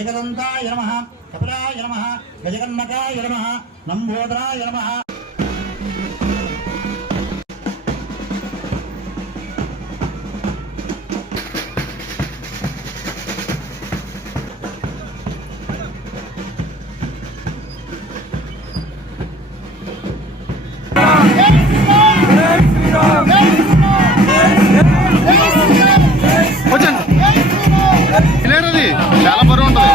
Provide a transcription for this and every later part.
ఏకదంతాయ నమః, కపిలాయ నమః, గజగన్మకాయ నమః, నంబోదరాయ నమః. చాలా బరువు ఉంటుంది.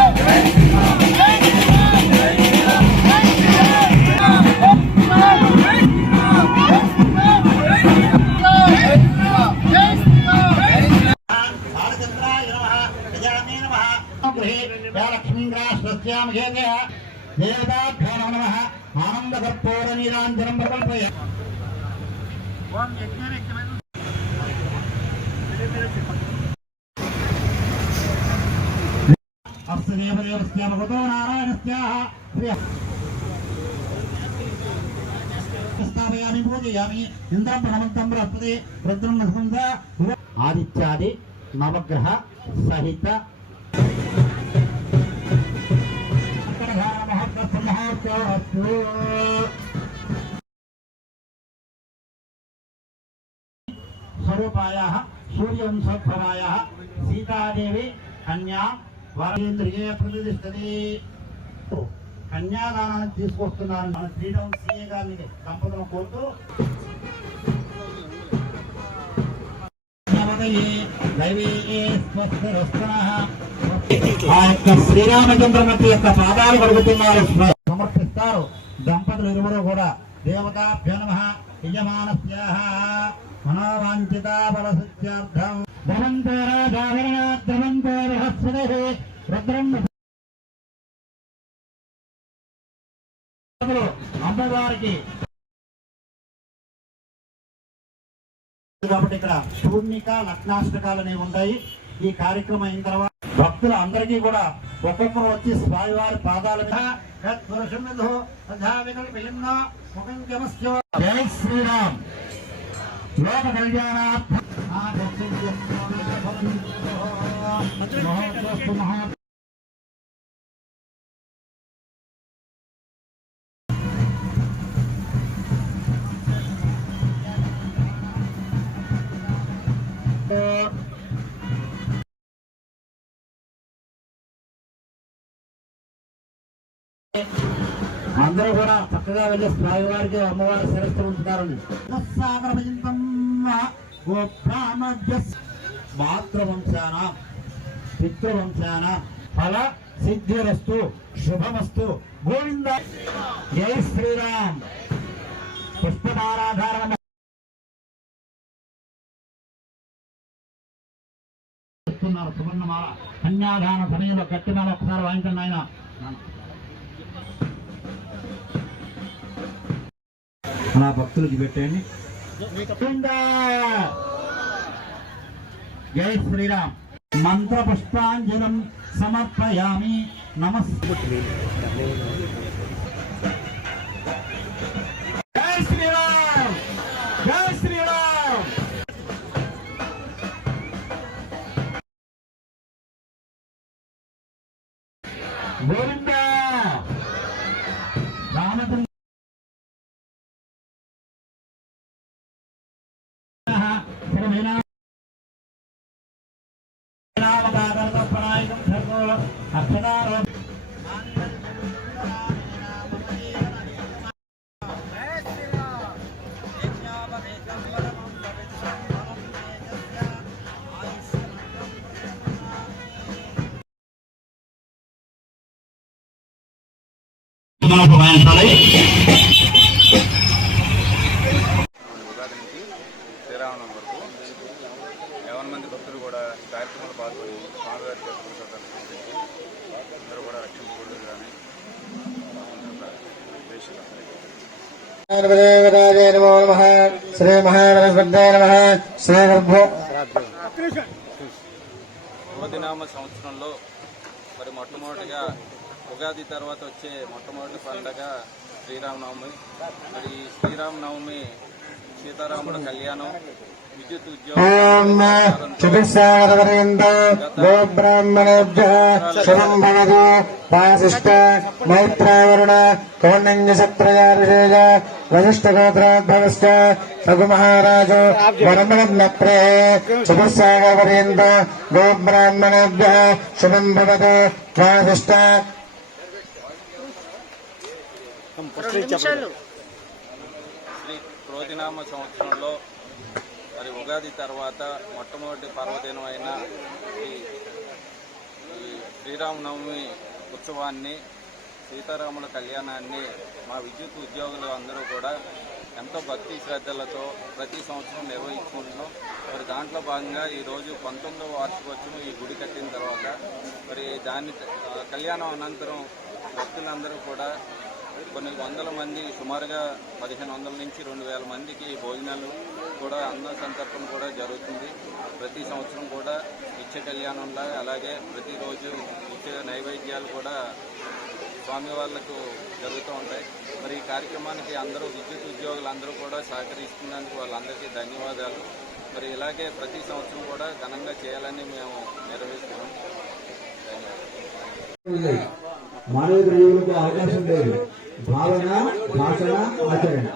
ఆనందకర్పూర నీరాంజనం ప్రకల్పయ. దేవదేవస్యామగతో నారాయణస్యాః స్థాపయామి పూజయామి. ఇంద్రం ప్రణమంతం బృహస్పతి రుద్రం నృసింహ ఆదిత్యాది నవగ్రహ సహిత స్వరూపాయాః సూర్యవంశోద్భవాయాః సీతాదేవి కన్యా వరేంద్రియే ప్రతిష్టతి. కన్యాదానానికి తీసుకొస్తున్నారు మన శ్రీరామ్ సీఏ గారిని దంపతులను కోరుతూ ఆ యొక్క శ్రీరామచంద్రమూర్తి యొక్క పాదాలు కడుగుతున్నారు, సమర్పిస్తారు. దంపతులు ఇరువురు కూడా దేవతాభ్యో నమః యజమానస్యాః మనోవాంఛితా ఫలసిద్ధ్యర్థం ధనంతో రాజావరణాత్ ధనంతో బృహస్పతిః రుద్రం అమ్మవారికి. కాబట్టి ఇక్కడ శూర్ణిక లగ్నాష్టకాలు అనేవి ఉంటాయి. ఈ కార్యక్రమం అయిన తర్వాత భక్తులు అందరికీ కూడా ఒక్కొక్కరు వచ్చి స్వామివారి పాదాల మీద జై శ్రీరామ్ లోక కళ్యాణార్థం అందరూ కూడా చక్కగా వెళ్ళి స్వామివారికి అమ్మవారి శిరస్సు ఉంచుతారని. మాతృవంశాన పితృవంశాన ఫల సిద్ధిరస్తు శుభమస్తు గోవింద. జై శ్రీరామ్. పుష్పమారాధారణ సువర్ణమాల కన్యాదాన సమయంలో గట్టిమాల ఒకసారి వాయించండి ఆయన. అలా భక్తులకి పెట్టండి. జై శ్రీరామ్. మంత్ర పుష్పాంజలం సమర్పయామి. నమస్తే. జై శ్రీరామ్. జై శ్రీరామ్. గోవింద రామచంద్ర ఉగాది నుంచి శ్రీరామనవమి వరకు 50 మంది భక్తులు కూడా కార్యక్రమాలు పాల్గొని స్వామివారి అందరూ కూడా రక్షించుకోవడం కానీ శ్రీ మహాగణపతే నమః. శ్రీ యువదినామ సంవత్సరంలో మరి మొట్టమొదటిగా ఉగాది తర్వాత వచ్చే మొట్టమొదటి పండుగ శ్రీరామనవమి. మరి శ్రీరామనవమి సీతారాముల కళ్యాణం విద్యుత్ ఓం చతుస్సాగరపర్యంత గోబ్రాహ్మణేభ్యः శుభం భవతు వాసిష్ఠ మైత్రావరుణ కౌండిన్యసత్రయార్షేయ వశిష్ఠగోత్రోద్భవశ్చ రఘుమహారాజు వరమణప్రే చతుస్సాగరపర్యంత గోబ్రాహ్మణేభ్యः శుభం భవతు వాసిష్ఠ. శ్రీ క్రోధినామ సంవత్సరంలో మరి ఉగాది తర్వాత మొట్టమొదటి పర్వదినం అయిన ఈ శ్రీరామనవమి ఉత్సవాన్ని సీతారాముల కళ్యాణాన్ని మా విద్యుత్ ఉద్యోగులు అందరూ కూడా ఎంతో భక్తి శ్రద్ధలతో ప్రతి సంవత్సరం నిర్వహించుకుంటున్నాం. మరి దాంట్లో భాగంగా ఈరోజు 19వ వార్షికోత్సవం ఈ గుడి కట్టిన తర్వాత మరి దాని కళ్యాణం అనంతరం భక్తులందరూ కూడా కొన్ని వందల మంది సుమారుగా 1500 నుంచి 2000 మందికి భోజనాలు కూడా అన్న సంతర్పణ కూడా జరుగుతుంది. ప్రతి సంవత్సరం కూడా నిత్య కళ్యాణంలా అలాగే ప్రతిరోజు నిత్య నైవేద్యాలు కూడా స్వామి వాళ్ళకు జరుగుతూ ఉంటాయి. మరి ఈ కార్యక్రమానికి అందరూ విద్యుత్ ఉద్యోగులందరూ కూడా సహకరిస్తున్నందుకు వాళ్ళందరికీ ధన్యవాదాలు. మరి ఇలాగే ప్రతి సంవత్సరం కూడా ఘనంగా చేయాలని మేము నిర్వహిస్తున్నాం. మానవ జీవులకు అవకాశం లేదు. భావన, భాషణ, ఆచరణ.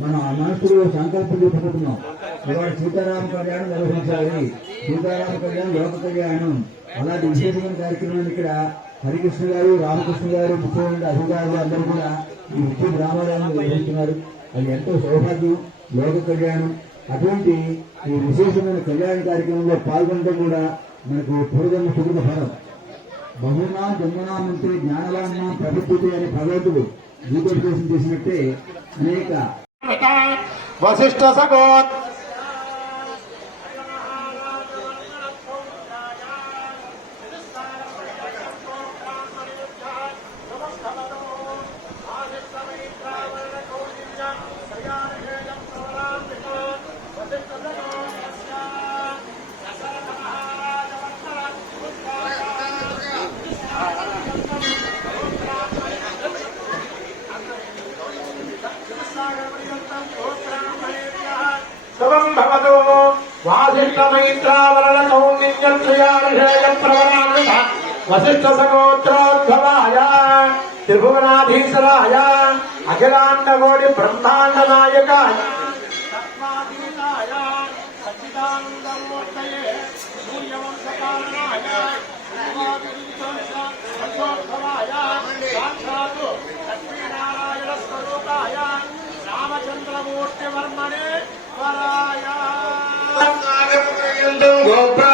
మనం మనసులో సంకల్పం చెప్పుకుంటున్నాం. ఇవాళ సీతారామ కళ్యాణం నిర్వహించాలి, సీతారామ కళ్యాణం లోక కళ్యాణం. అలాంటి విశేషమైన కార్యక్రమాన్ని ఇక్కడ హరికృష్ణ గారు, రామకృష్ణ గారు, ముఖ్యమైన అధికారులు అందరూ కూడా ఈ విద్యుత్ రామాలయాన్ని నిర్వహిస్తున్నారు. అది ఎంతో సౌభాగ్యం, లోక కళ్యాణం. అటువంటి ఈ విశేషమైన కళ్యాణ కార్యక్రమంలో పాల్గొనడం కూడా మనకు పూర్వజన్మ సుకృత ఫలం. బహునా జన్మనామంటే జ్ఞానవాన్న ప్రబుద్ధి అని భగవంతుడు గీతోపదేశం చేసినట్టే అనేక వశిష్ఠ సగోత్ శుభం భవతు వాసిష్ఠమైత్రావరణ కౌండిన్యత్రయార్షేయ ప్రవరామృత వశిష్ఠ సగోత్రోద్భవాయ త్రిభువనాధీశ్వరాయ అఖిలాండకోటి బ్రహ్మాండ నాయకాయ తత్వాధీనాయ సచ్చిదానందమూర్తయే సూర్యవంశపాలనాయ సర్వోద్భవాయ సాక్షాత్తు లక్ష్మీనారాయణ స్వరూపాయ రామచంద్రమూర్తి వర్మణే వరాయ గోప్ర